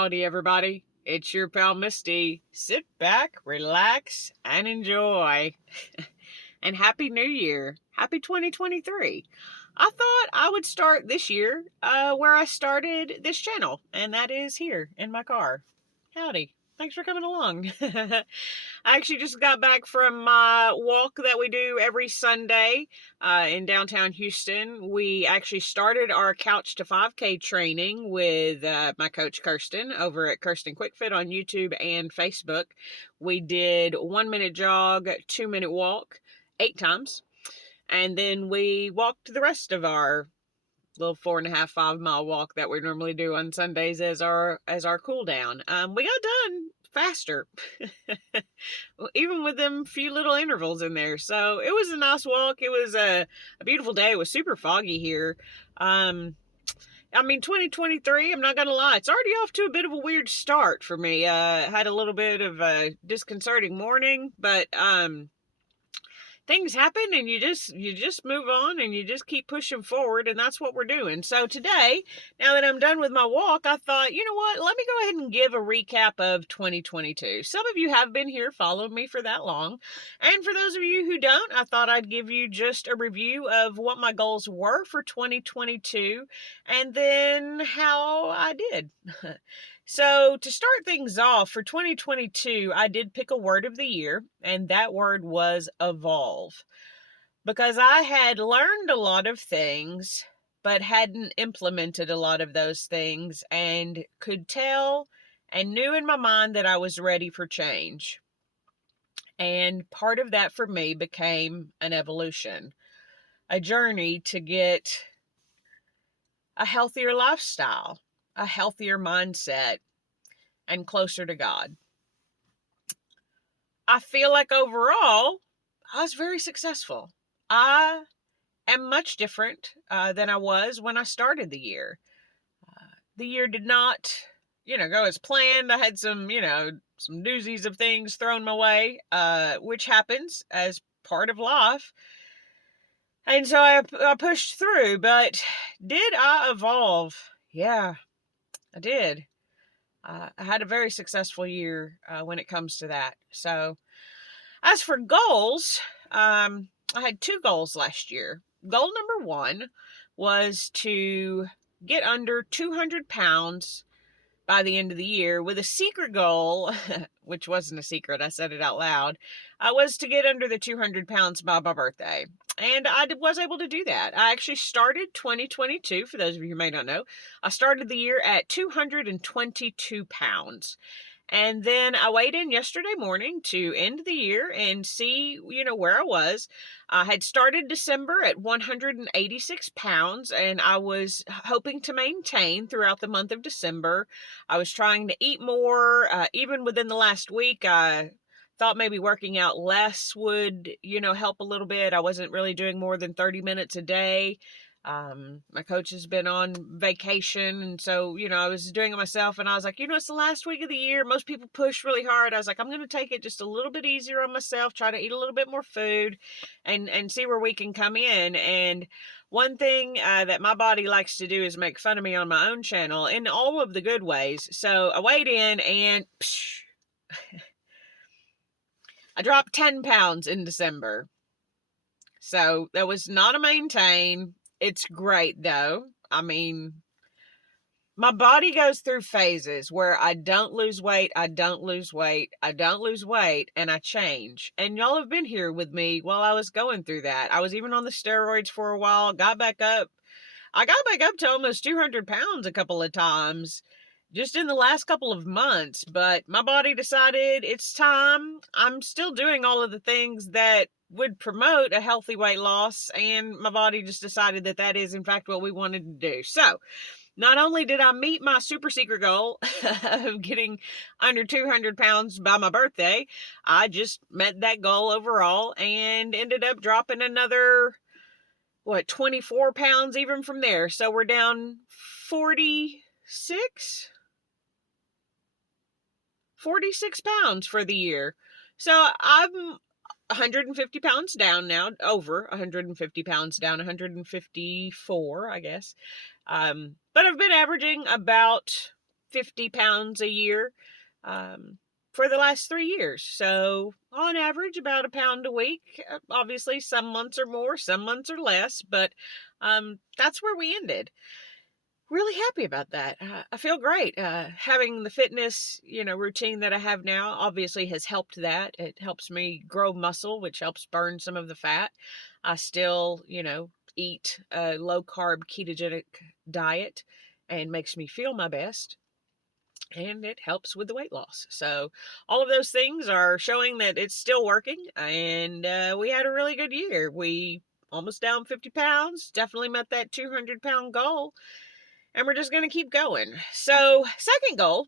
Howdy everybody, it's your pal Misty. Sit back, relax, and enjoy. And Happy New Year. Happy 2023. I thought I would start this year where I started this channel, and that is here in my car. Howdy. Thanks for coming along. I actually just got back from my walk that we do every Sunday in downtown Houston. We actually started our Couch to 5K training with my coach Kirsten over at Kirsten QuickFit on YouTube and Facebook. We did 1 minute jog, 2 minute walk, 8 times. And then we walked the rest of our little 4.5, 5 mile walk that we normally do on Sundays as our cool down. We got done faster, even with them few little intervals in there. So it was a nice walk. It was a beautiful day. It was super foggy here. 2023, I'm not gonna lie, it's already off to a bit of a weird start for me. Had a little bit of a disconcerting morning, but things happen and you just move on and you just keep pushing forward, and that's what we're doing. So today, now that I'm done with my walk, I thought, you know what, let me go ahead and give a recap of 2022. Some of you have been here following me for that long, and for those of you who don't, I thought I'd give you just a review of what my goals were for 2022 and then how I did. So to start things off for 2022, I did pick a word of the year, and that word was evolve. Because I had learned a lot of things, but hadn't implemented a lot of those things, and could tell and knew in my mind that I was ready for change. And part of that for me became an evolution, a journey to get a healthier lifestyle, a healthier mindset, and closer to God. I feel like overall, I was very successful. I am much different than I was when I started the year. The year did not, go as planned. I had some doozies of things thrown my way, which happens as part of life. And so I pushed through, but did I evolve? Yeah, I did. I had a very successful year when it comes to that. So as for goals, I had 2 goals last year. Goal number 1 was to get under 200 pounds by the end of the year, with a secret goal, which wasn't a secret, I said it out loud, was to get under the 200 pounds by my birthday. And I was able to do that. I actually started 2022, for those of you who may not know, I started the year at 222 pounds. And then I weighed in yesterday morning to end the year and see, where I was. I had started December at 186 pounds, and I was hoping to maintain throughout the month of December. I was trying to eat more. Even within the last week, I thought maybe working out less would, help a little bit. I wasn't really doing more than 30 minutes a day. My coach has been on vacation, and so I was doing it myself, and I was like, it's the last week of the year, most people push really hard. I was like, I'm going to take it just a little bit easier on myself, try to eat a little bit more food, and see where we can come in. And one thing that my body likes to do is make fun of me on my own channel in all of the good ways. So I weighed in and I dropped 10 pounds in December. So that was not a maintain. It's great though. I mean, my body goes through phases where I don't lose weight, I don't lose weight, I don't lose weight, and I change. And y'all have been here with me while I was going through that. I was even on the steroids for a while, got back up. I got back up to almost 200 pounds a couple of times just in the last couple of months, but my body decided it's time. I'm still doing all of the things that would promote a healthy weight loss, and my body just decided that that is in fact what we wanted to do. So not only did I meet my super secret goal of getting under 200 pounds by my birthday, I just met that goal overall and ended up dropping another 24 pounds even from there. So we're down 46 pounds for the year. So I'm 150 pounds down now, over 150 pounds down, 154, I guess. But I've been averaging about 50 pounds a year um, for the last 3 years. So on average, about a pound a week. Obviously, some months are more, some months are less, but that's where we ended. Really happy about that. I feel great. Having the fitness, routine that I have now obviously has helped that. It helps me grow muscle, which helps burn some of the fat. I still, eat a low carb ketogenic diet and makes me feel my best. And it helps with the weight loss. So all of those things are showing that it's still working. And we had a really good year. We almost down 50 pounds, definitely met that 200-pound goal, and we're just going to keep going. So second goal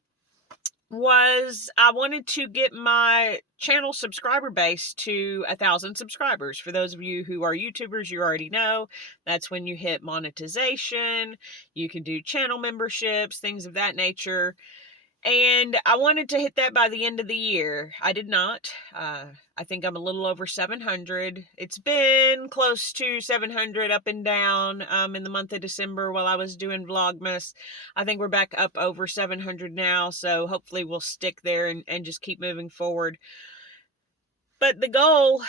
was I wanted to get my channel subscriber base to 1,000 subscribers. For those of you who are YouTubers, you already know that's when you hit monetization. You can do channel memberships, things of that nature. And I wanted to hit that by the end of the year. I did not. I think I'm a little over 700. It's been close to 700 up and down in the month of December while I was doing Vlogmas. I think we're back up over 700 now, so hopefully we'll stick there and just keep moving forward. But the goal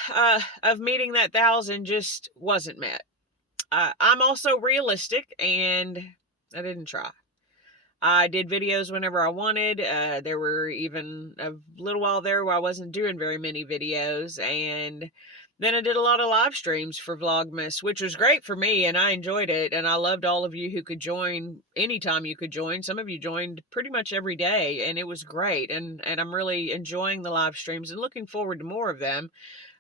of meeting that 1,000 just wasn't met. I'm also realistic, and I didn't try. I did videos whenever I wanted. There were even a little while there where I wasn't doing very many videos. And then I did a lot of live streams for Vlogmas, which was great for me, and I enjoyed it. And I loved all of you who could join anytime you could join. Some of you joined pretty much every day, and it was great. And I'm really enjoying the live streams and looking forward to more of them.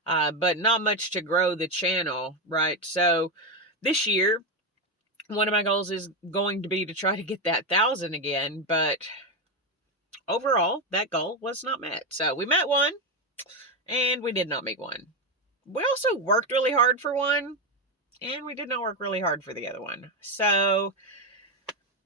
But not much to grow the channel, right? So this year, one of my goals is going to be to try to get that 1,000 again, but overall, that goal was not met. So we met one, and we did not meet one. We also worked really hard for one, and we did not work really hard for the other one. So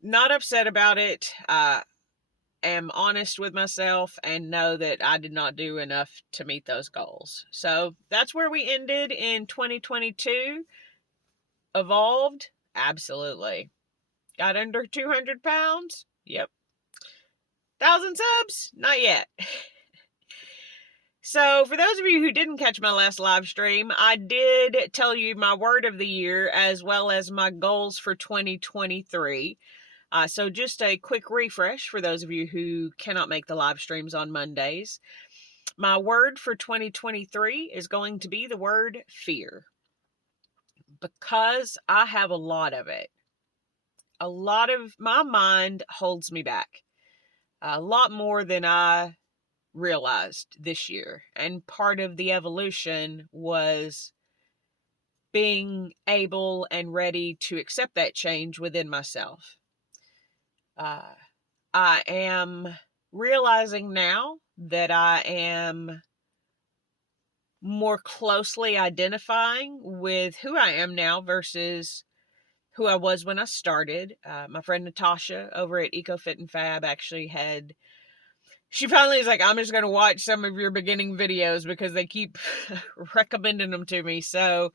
not upset about it. Am honest with myself and know that I did not do enough to meet those goals. So that's where we ended in 2022. Evolved? Absolutely. Got under 200 pounds? Yep. 1,000 subs? Not yet. So for those of you who didn't catch my last live stream, I did tell you my word of the year as well as my goals for 2023. So just a quick refresh for those of you who cannot make the live streams on Mondays. My word for 2023 is going to be the word fear, because I have a lot of it. A lot of my mind holds me back. A lot more than I realized this year. And part of the evolution was being able and ready to accept that change within myself. I am realizing now that I am more closely identifying with who I am now versus who I was when I started. My friend Natasha over at EcoFit and Fab actually she finally is like, I'm just going to watch some of your beginning videos because they keep recommending them to me. So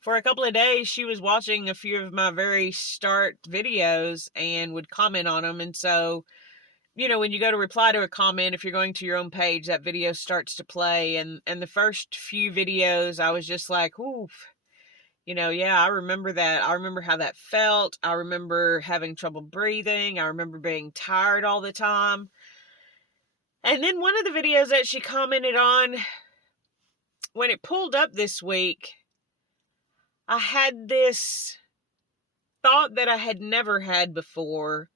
for a couple of days, she was watching a few of my very start videos and would comment on them. And so, when you go to reply to a comment, if you're going to your own page, that video starts to play. And the first few videos, I was just like, oof. Yeah, I remember that. I remember how that felt. I remember having trouble breathing. I remember being tired all the time. And then one of the videos that she commented on, when it pulled up this week, I had this thought that I had never had before,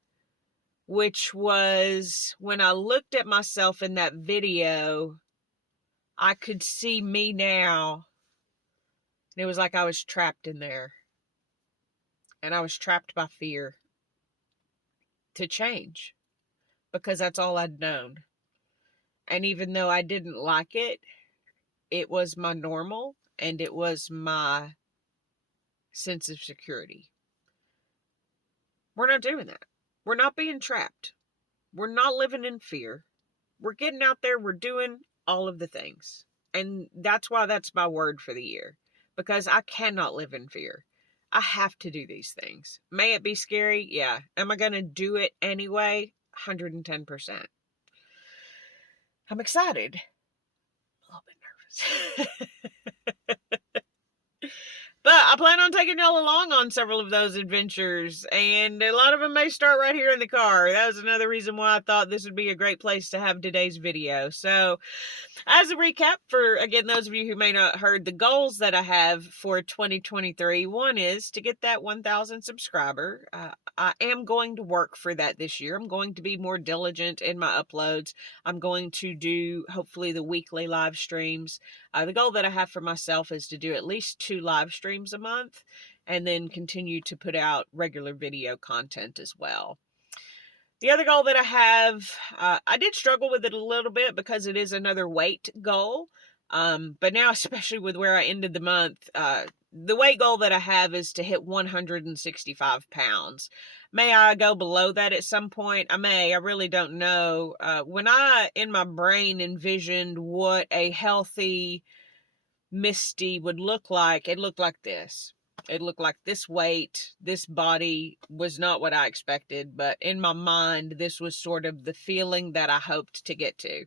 which was when I looked at myself in that video, I could see me now. And it was like I was trapped in there. And I was trapped by fear to change, because that's all I'd known. And even though I didn't like it, it was my normal and it was my sense of security. We're not doing that. We're not being trapped. We're not living in fear. We're getting out there. We're doing all of the things. And that's why that's my word for the year, because I cannot live in fear. I have to do these things. May it be scary? Yeah. Am I going to do it anyway? 110%. I'm excited. A little bit nervous. But I plan on taking y'all along on several of those adventures, and a lot of them may start right here in the car. That was another reason why I thought this would be a great place to have today's video. So, as a recap for, again, those of you who may not heard the goals that I have for 2023, one is to get that 1,000 subscriber. I am going to work for that this year. I'm going to be more diligent in my uploads. I'm going to do, hopefully, the weekly live streams. The goal that I have for myself is to do at least 2 live streams a month and then continue to put out regular video content as well. The other goal that I have, I did struggle with it a little bit because it is another weight goal. But now, especially with where I ended the month, the weight goal that I have is to hit 165 pounds. May I go below that at some point? I may. I really don't know. When I, in my brain, envisioned what a healthy Misty would look like, it looked like this. It looked like this weight, this body was not what I expected, but in my mind, this was sort of the feeling that I hoped to get to.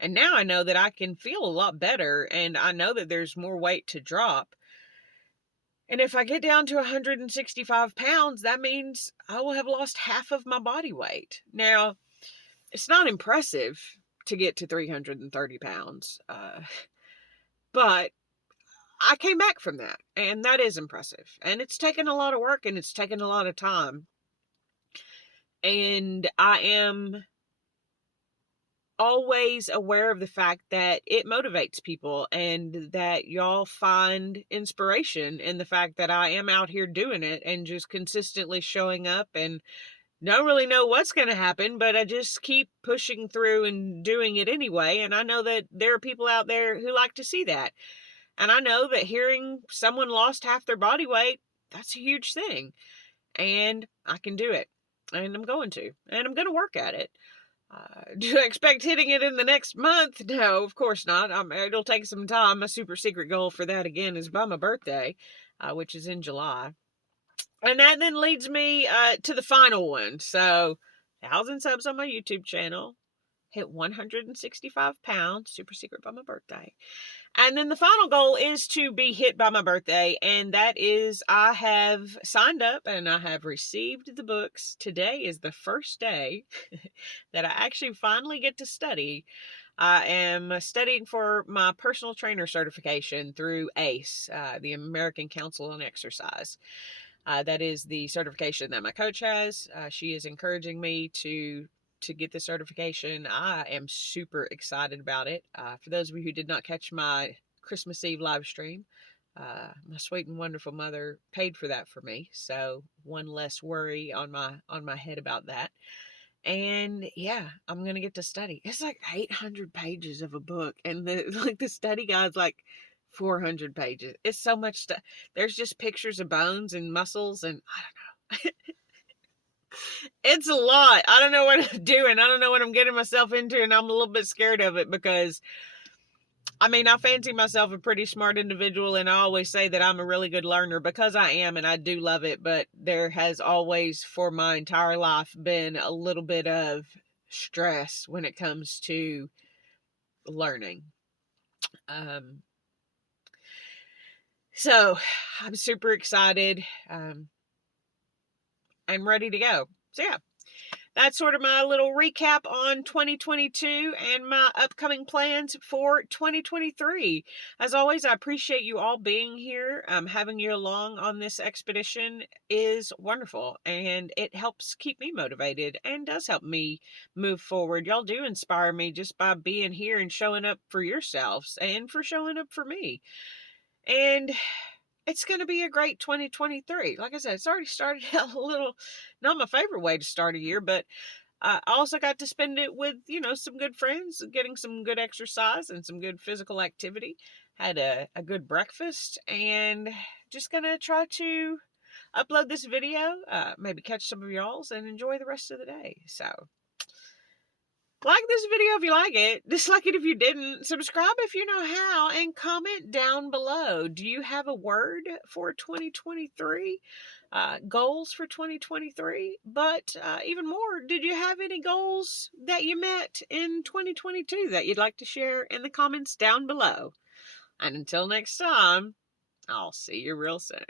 And now I know that I can feel a lot better, and I know that there's more weight to drop. And if I get down to 165 pounds, that means I will have lost half of my body weight. Now, it's not impressive to get to 330 pounds, but I came back from that, and that is impressive. And it's taken a lot of work, and it's taken a lot of time. And I am always aware of the fact that it motivates people and that y'all find inspiration in the fact that I am out here doing it and just consistently showing up and don't really know what's going to happen, but I just keep pushing through and doing it anyway. And I know that there are people out there who like to see that. And I know that hearing someone lost half their body weight, that's a huge thing. And I can do it. And I'm going to. And I'm going to work at it. Do I expect hitting it in the next month? No, of course not. It'll take some time. My super secret goal for that, again, is by my birthday, which is in July. And that then leads me to the final one. So, 1,000 subs on my YouTube channel. Hit 165 pounds. Super secret by my birthday. And then the final goal is to be hit by my birthday, and that is I have signed up and I have received the books. Today is the first day that I actually finally get to study. I am studying for my personal trainer certification through ACE, the American Council on Exercise. That is the certification that my coach has. She is encouraging me to get the certification. I am super excited about it. For those of you who did not catch my Christmas Eve live stream, my sweet and wonderful mother paid for that for me, so one less worry on my head about that. And yeah, I'm gonna get to study. It's like 800 pages of a book, and the study guide's like 400 pages. It's so much stuff. There's just pictures of bones and muscles, and I don't know. It's a lot. I don't know what I'm doing. I don't know what I'm getting myself into, and I'm a little bit scared of it because, I mean, I fancy myself a pretty smart individual, and I always say that I'm a really good learner because I am, and I do love it, but there has always, for my entire life, been a little bit of stress when it comes to learning. So I'm super excited. I'm ready to go. So yeah, that's sort of my little recap on 2022 and my upcoming plans for 2023. As always, I appreciate you all being here. Having you along on this expedition is wonderful, and it helps keep me motivated and does help me move forward. Y'all do inspire me just by being here and showing up for yourselves and for showing up for me. And it's going to be a great 2023. Like I said, it's already started out a little, not my favorite way to start a year, but I also got to spend it with, some good friends, getting some good exercise and some good physical activity. Had a good breakfast, and just going to try to upload this video, maybe catch some of y'all's and enjoy the rest of the day. So Like this video if you like it, dislike it if you didn't, subscribe if you know how, and comment down below. Do you have a word for 2023? Goals for 2023? But even more, did you have any goals that you met in 2022 that you'd like to share in the comments down below? And until next time, I'll see you real soon.